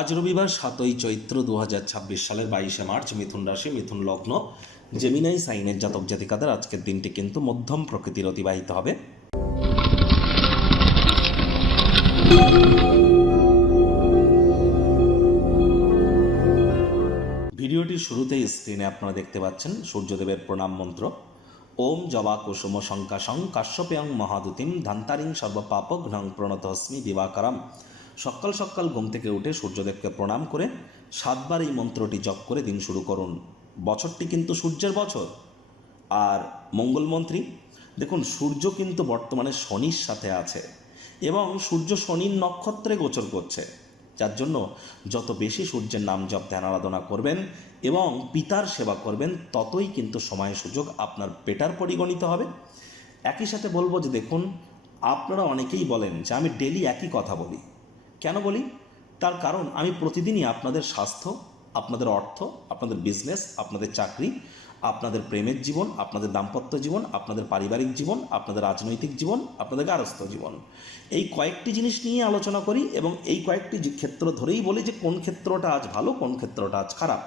আজ রবিবার 7ই চৈত্র 2026 সালের 22শে মার্চ। মিথুন রাশি, মিথুন লগ্ন, জেমিনাই সাইনের জাতক জাতিকাদের আজকের দিনটি কিন্তু মধ্যম প্রকৃতির অতিবাহিত হবে। ভিডিওটির শুরুতেই স্ক্রিনে আপনারা দেখতে পাচ্ছেন সূর্যদেবের প্রণাম মন্ত্র। ওম জবা কুসুম শঙ্কাশং কাশ্যপেয়ং মহাদুতিম ধান্তারিং সর্বপাপঘ্নং প্রণতস্মি দিবাকরম। সকাল সকাল ঘুম থেকে উঠে সূর্যদেবকে প্রণাম করে 7বার এই মন্ত্রটি জপ করে দিন শুরু করুন। বছরটি কিন্তু সূর্যের বছর। আর মঙ্গলমন্ত্রী দেখুন, সূর্য কিন্তু বর্তমানে শনির সাথে আছে এবং সূর্য শনির নক্ষত্রে গোচর করছে, যার জন্য যত বেশি সূর্যের নাম জপ ধ্যান আরাধনা করবেন এবং পিতার সেবা করবেন, ততই কিন্তু সময় সুযোগ আপনার বেটার পরিগণিত হবে। একই সাথে বলবো যে দেখুন, আপনারা অনেকেই বলেন যে আমি ডেলি একই কথা বলি। কেন বলি? তার কারণ আমি প্রতিদিনই আপনাদের স্বাস্থ্য, আপনাদের অর্থ, আপনাদের বিজনেস, আপনাদের চাকরি, আপনাদের প্রেমের জীবন, আপনাদের দাম্পত্য জীবন, আপনাদের পারিবারিক জীবন, আপনাদের রাজনৈতিক জীবন, আপনাদের গার্হস্থ্য জীবন, এই কয়েকটি জিনিস নিয়ে আলোচনা করি এবং এই কয়েকটি ক্ষেত্র ধরেই বলি যে কোন ক্ষেত্রটা আজ ভালো, কোন ক্ষেত্রটা আজ খারাপ।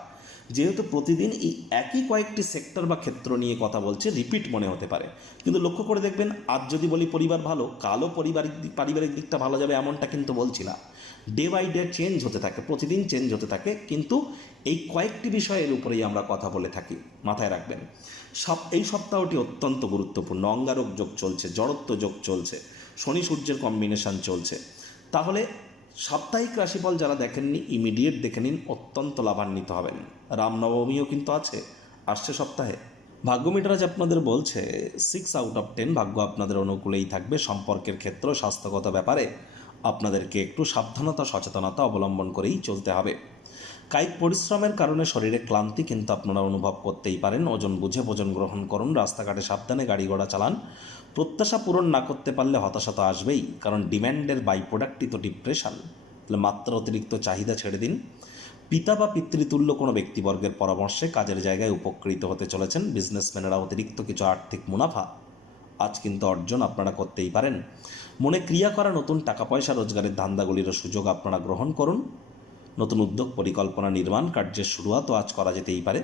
যেহেতু প্রতিদিন এই একই কয়েকটি সেক্টর বা ক্ষেত্র নিয়ে কথা বলছে, রিপিট মনে হতে পারে, কিন্তু লক্ষ্য করে দেখবেন আজ যদি বলি পরিবার ভালো, কালও পারিবারিক দিকটা ভালো যাবে এমনটা কিন্তু বলছি না। ডে বাই ডে চেঞ্জ হতে থাকে, প্রতিদিন চেঞ্জ হতে থাকে, কিন্তু এই কয়েকটি বিষয়ের উপরেই আমরা কথা বলে থাকি, মাথায় রাখবেন। এই সপ্তাহটি অত্যন্ত গুরুত্বপূর্ণ। অঙ্গারক যোগ চলছে, জড়ত্ব যোগ চলছে, শনি সূর্যের কম্বিনেশন চলছে। তাহলে সাপ্তাহিক রাশিফল যারা দেখেননি, ইমিডিয়েট দেখে নিন, অত্যন্ত লাভান্বিত হবেন। রামনবমীও কিন্তু আসছে সপ্তাহে। ভাগ্য মিটার আজ আপনাদের বলছে 6 আউট অফ 10 ভাগ্য আপনাদের অনুকূলেই থাকবে। সম্পর্কের ক্ষেত্র, স্বাস্থ্যগত ব্যাপারে আপনাদেরকে একটু সাবধানতা সচেতনতা অবলম্বন করেই চলতে হবে। কায়িক পরিশ্রমের কারণে শরীরে ক্লান্তি কিন্তু আপনারা অনুভব করতেই পারেন। ওজন বুঝে ভোজন গ্রহণ করুন, রাস্তাঘাটে সাবধানে গাড়ি ঘোড়া চালান। প্রত্যাশা পূরণ না করতে পারলে হতাশা তো আসবেই, কারণ ডিম্যান্ডের বাই প্রোডাক্টই তো ডিপ্রেশন। তাহলে মাত্রা অতিরিক্ত চাহিদা ছেড়ে দিন। পিতা বা পিতৃতুল্য কোনো ব্যক্তিবর্গের পরামর্শে কাজের জায়গায় উপকৃত হতে চলেছেন। বিজনেসম্যানেরা অতিরিক্ত কিছু আর্থিক মুনাফা আজ কিন্তু অর্জন আপনারা করতেই পারেন। মনে ক্রিয়া করা নতুন টাকা পয়সা রোজগারের ধান্দাগুলিরও সুযোগ আপনারা গ্রহণ করুন। নতুন উদ্যোগ পরিকল্পনা নির্মাণ কার্যের শুরুয়াতও আজ করা যেতেই পারে।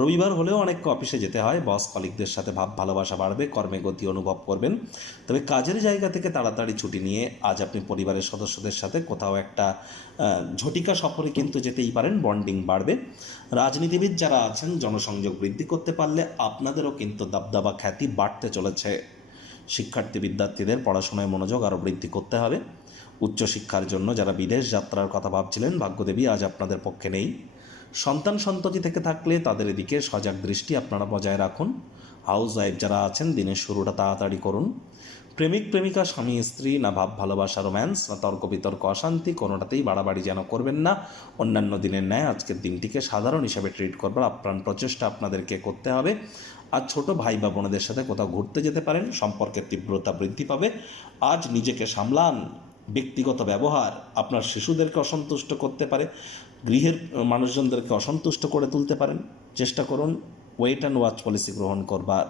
রবিবার হলেও অনেককে অফিসে যেতে হয়। বস কলিগদের সাথে ভাব ভালোবাসা বাড়বে, কর্মে গতি অনুভব করবেন। তবে কাজের জায়গা থেকে তাড়াতাড়ি ছুটি নিয়ে আজ আপনি পরিবারের সদস্যদের সাথে কোথাও একটা ঝটিকা সফরে কিন্তু যেতেই পারেন, বন্ডিং বাড়বে। রাজনীতিবিদ যারা আছেন, জনসংযোগ বৃদ্ধি করতে পারলে আপনাদেরও কিন্তু দাবদাবা খ্যাতি বাড়তে চলেছে। শিক্ষার্থী বিদ্যার্থীদের পড়াশোনায় মনোযোগ আরও বৃদ্ধি করতে হবে। উচ্চশিক্ষার জন্য যারা বিদেশ যাত্রার কথা ভাবছিলেন, ভাগ্যদেবী আজ আপনাদের পক্ষে নেই। সন্তান সন্ততি থেকে থাকলে তাদের এদিকে সজাগ দৃষ্টি আপনারা বজায় রাখুন। হাউস ওয়াইফ যারা আছেন, দিনের শুরুটা তাড়াতাড়ি করুন। প্রেমিক প্রেমিকা, স্বামী স্ত্রী, না ভাব ভালোবাসা রোম্যান্স, না তর্ক বিতর্ক অশান্তি, কোনোটাতেই বাড়াবাড়ি যেন করবেন না। অন্যান্য দিনের ন্যায় আজকের দিনটিকে সাধারণ হিসাবে ট্রিট করবার আপ্রাণ প্রচেষ্টা আপনাদেরকে করতে হবে। আজ ছোট ভাই বা বোনেদের সাথে কোথাও ঘুরতে যেতে পারেন, সম্পর্কের তীব্রতা বৃদ্ধি পাবে। আজ নিজেকে সামলান। ব্যক্তিগত ব্যবহার আপনার শিশুদেরকে অসন্তুষ্ট করতে পারে, গৃহের মানুষজনদেরকে অসন্তুষ্ট করে তুলতে পারেন। চেষ্টা করুন ওয়েট অ্যান্ড ওয়াচ পলিসি গ্রহণ করবার।